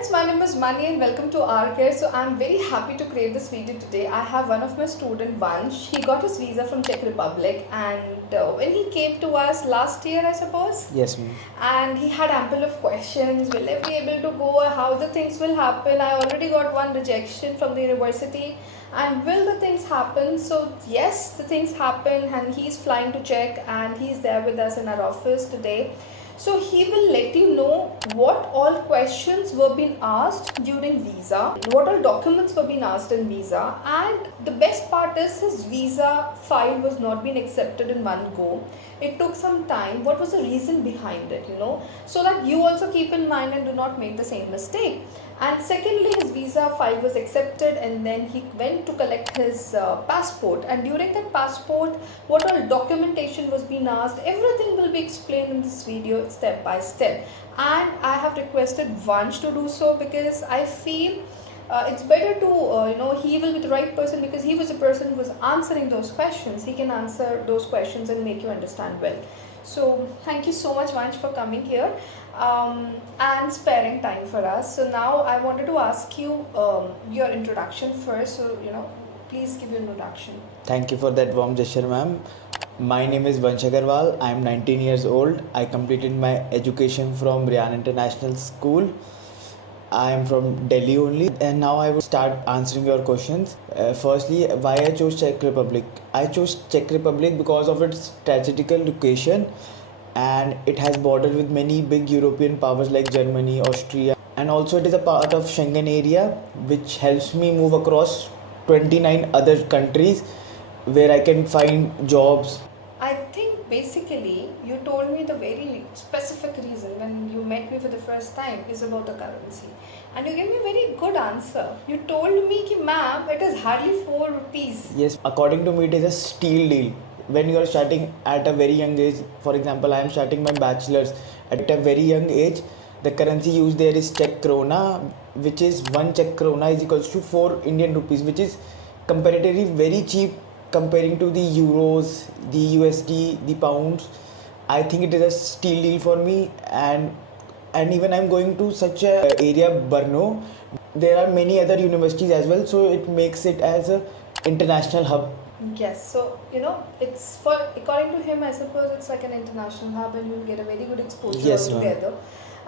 friends, my name is Mani and welcome to Rcare. So I'm very happy to create this video today. I have one of my student Vansh. He got his visa from Czech Republic and when he came to us last year, I suppose. Yes, ma'am. And he had ample of questions. Will I be able to go? How the things will happen? I already got one rejection from the university. And will the things happen? So yes, the things happen and he's flying to Czech and he's there with us in our office today. So he will let you know what all questions were being asked during visa, what all documents were being asked in visa, and the best part is his visa file was not being accepted in one go. It took some time. What was the reason behind it, so that you also keep in mind and do not make the same mistake. And secondly, his visa file was accepted and then he went to collect his passport, and during that passport, what all documentation was being asked, everything will be explained in this video step by step. And I have requested Vansh to do so because I feel it's better to, he will be the right person because he was the person who was answering those questions. He can answer those questions and make you understand well. So thank you so much, Vansh, for coming here and sparing time for us. So now I wanted to ask you your introduction first. So, please give your introduction. Thank you for that warm gesture, ma'am. My name is Vansh Agarwal. I am 19 years old. I completed my education from Rcare International School. I am from Delhi only, and now I will start answering your questions. Firstly, why I chose Czech Republic? I chose Czech Republic because of its strategical location, and it has bordered with many big European powers like Germany, Austria, and also it is a part of Schengen area, which helps me move across 29 other countries where I can find jobs. I think basically you told me the very specific reason when you met me for the first time is about the currency, and you gave me a very good answer. You told me ki ma'am, it is hardly 4 rupees. Yes, according to me it is a steal deal. When you are starting at a very young age, for example, I am starting my bachelor's at a very young age, the currency used there is Czech krona, which is 1 Czech krona is equals to 4 Indian rupees, which is comparatively very cheap comparing to the euros, the USD, the pounds. I think it is a steal deal for me, and even I'm going to such a area, Brno. There are many other universities as well, so it makes it as a international hub. Yes, so it's for, according to him, I suppose it's like an international hub and you'll get a very good exposure Yes, altogether.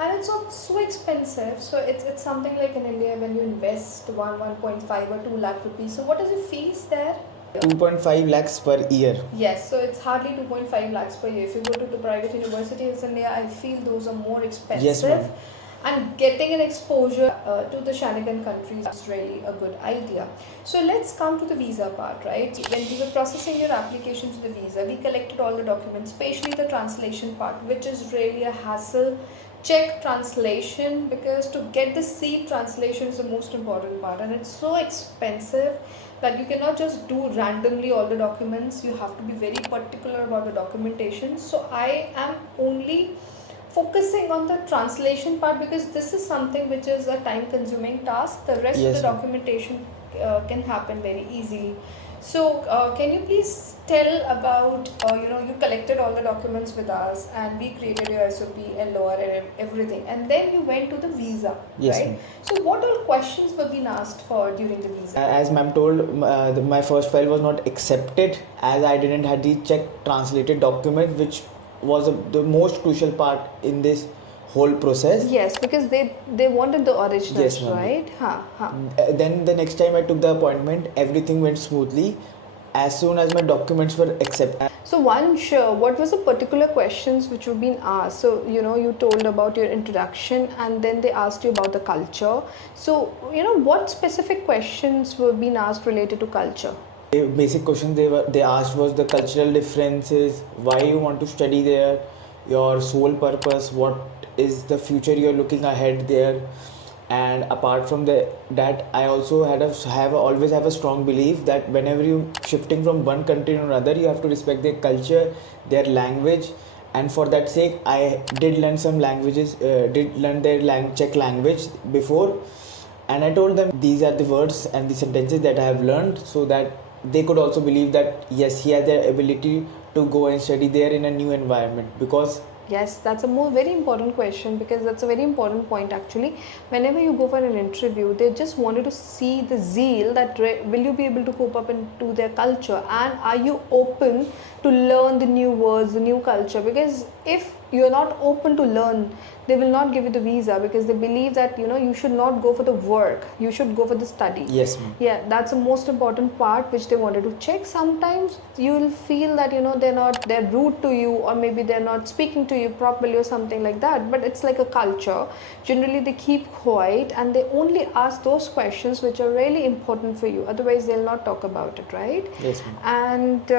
And it's not so expensive. So it's something like in India when you invest 1.5 or 2 lakh rupees. So what is the fees there? 2.5 lakhs per year. Yes, so it's hardly 2.5 lakhs per year. If you go to the private universities in India, I feel those are more expensive. Yes, ma'am. And getting an exposure to the Schengen countries is really a good idea. So let's come to the visa part, right? When we were processing your application for the visa, we collected all the documents, especially the translation part, which is really a hassle. Check translation, because to get the C translation is the most important part, and it's so expensive that you cannot just do randomly all the documents. You have to be very particular about the documentation. So I am only focusing on the translation part because this is something which is a time consuming task. The rest of the documentation can happen very easily. So can you please tell about, you collected all the documents with us and we created your SOP, LOR and everything, and then you went to the visa, Yes, right? ma'am. So what all questions were being asked for during the visa? As ma'am told, my first file was not accepted as I didn't have the Czech translated document, which was the most crucial part in this whole process. Yes, because they wanted the originals, Yes, ma'am. right? Then the next time I took the appointment, everything went smoothly as soon as my documents were accepted. So Vansh, what was the particular questions which were being asked? So you told about your introduction and then they asked you about the culture. So what specific questions were being asked related to culture? The basic questions they asked was the cultural differences, why you want to study there, your sole purpose, what is the future you're looking ahead there. And apart from that, I also always have a strong belief that whenever you shifting from one country to another, you have to respect their culture, their language, and for that sake I did learn some languages, did learn their Czech language before, and I told them these are the words and the sentences that I have learned, so that they could also believe that yes, he has the ability to go and study there in a new environment, because Yes, that's a very important question, because that's a very important point actually. Whenever you go for an interview, they just wanted to see the zeal that will you be able to cope up into their culture, and are you open to learn the new words, the new culture? Because if you're not open to learn, they will not give you the visa, because they believe that you should not go for the work, you should go for the study. Yes, ma'am. Yeah, that's the most important part which they wanted to check. Sometimes you will feel that they're rude to you, or maybe they're not speaking to you properly or something like that, but it's like a culture. Generally they keep quiet and they only ask those questions which are really important for you, otherwise they'll not talk about it, right? Yes, ma'am. And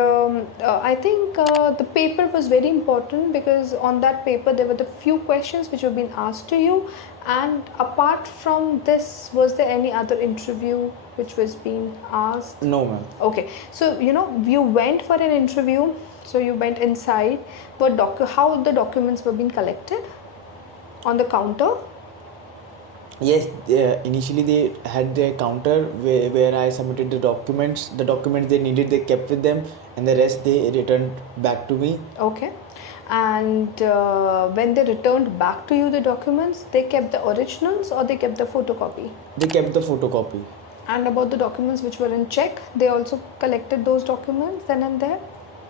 I think the paper was very important, because on that paper there were the few questions which have been asked to you. And apart from this, was there any other interview which was being asked? No, ma'am. Okay, so you went for an interview, so you went inside, but how the documents were being collected on the counter? Yes, initially they had their counter where I submitted the documents. The documents they needed, they kept with them, and the rest they returned back to me. Okay. And when they returned back to you the documents, they kept the originals or they kept the photocopy? They kept the photocopy. And about the documents which were in Czech, they also collected those documents then and there?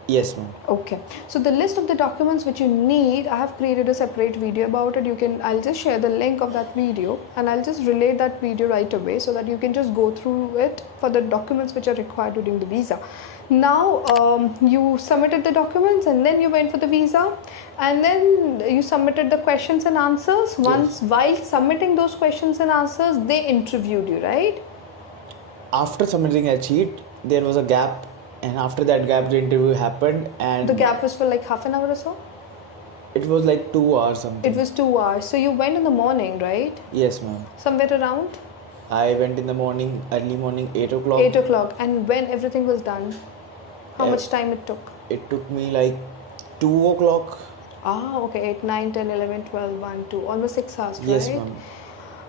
Yes, ma'am. Okay, so the list of the documents which you need, I have created a separate video about it. I'll just share the link of that video, and I'll just relate that video right away, so that you can just go through it for the documents which are required during the visa. Now you submitted the documents, and then you went for the visa, and then you submitted the questions and answers. Once, while submitting those questions and answers, they interviewed you, right? After submitting a sheet, there was a gap, and after that gap the interview happened. And the gap was for like half an hour or so? It was like 2 hours something. It was 2 hours. So you went in the morning, right? Yes, ma'am. Somewhere around? I went in the morning, early morning, 8 o'clock. 8 o'clock. And when everything was done, how much time it took? It took me like 2 o'clock. Ah, okay. 8, 9, 10, 11, 12, 1, 2. Almost 6 hours, right? Yes, ma'am.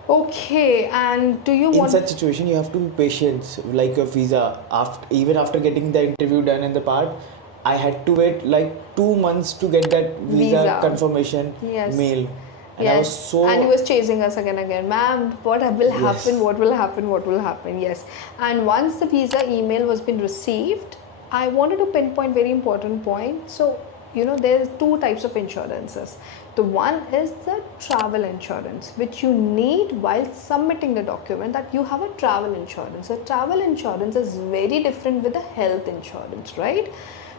Okay. And do you In such situation, you have to be patient. Like a visa, even after getting the interview done in the part, I had to wait like 2 months to get that visa confirmation mail. And I was so... And he was chasing us again. Ma'am, what will happen? What will happen? What will happen? Yes. And once the visa email was been received, I wanted to pinpoint very important point. So, there's 2 types of insurances. The one is the travel insurance, which you need while submitting the document, that you have a travel insurance. The travel insurance is very different with the health insurance, right?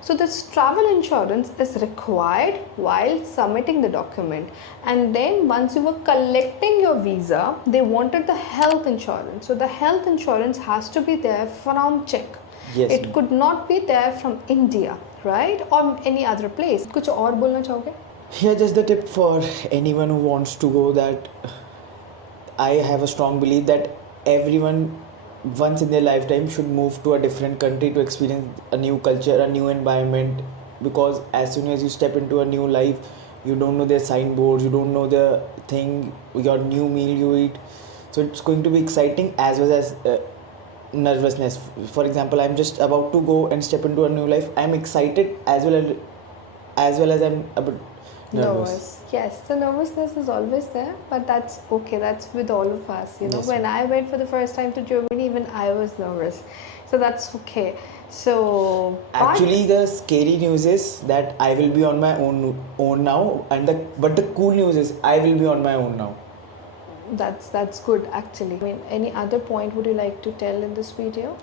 So this travel insurance is required while submitting the document. And then once you were collecting your visa, they wanted the health insurance. So the health insurance has to be there from Czech. Yes, it could not be there from India, right? Or any other place. कुछ और बोलना चाहोगे? Yeah, just the tip for anyone who wants to go, that I have a strong belief that everyone once in their lifetime should move to a different country to experience a new culture, a new environment, because as soon as you step into a new life, you don't know their signboards, you don't know the thing, your new meal you eat. So it's going to be exciting as well as nervousness. For example, I'm just about to go and step into a new life. I'm excited as well as I'm a bit nervous. Yes, the nervousness is always there, but that's okay. That's with all of us. Yes, when I went for the first time to Germany, even I was nervous. So that's okay. So actually, the scary news is that I will be on my own now, but the cool news is I will be on my own now. That's good actually. I mean, any other point would you like to tell in this video?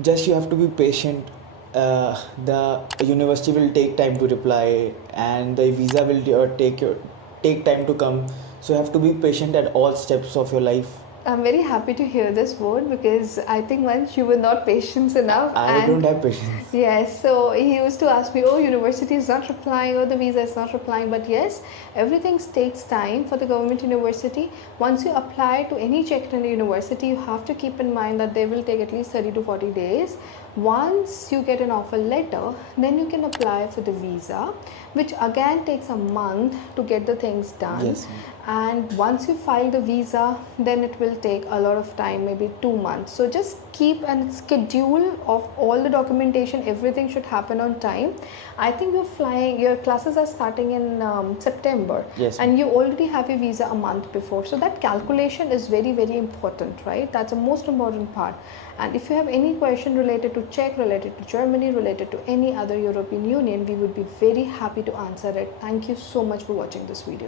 Just you have to be patient. The university will take time to reply, and the visa will take time to come. So you have to be patient at all steps of your life. I'm very happy to hear this word, because I think once you were not patient enough. I don't have patience. Yes, so he used to ask me, oh, university is not replying, or the visa is not replying. But yes, everything takes time for the government university. Once you apply to any Czech university, you have to keep in mind that they will take at least 30 to 40 days Once you get an offer letter, then you can apply for the visa, which again takes a month to get the things done. Yes. And once you file the visa, then it will take a lot of time, maybe 2 months. So just keep a schedule of all the documentation. Everything should happen on time. I think your classes are starting in September. Yes. And you already have your visa a month before. So that calculation is very, very important, right? That's the most important part. And if you have any question related to Czech, related to Germany, related to any other European Union, we would be very happy to answer it. Thank you so much for watching this video.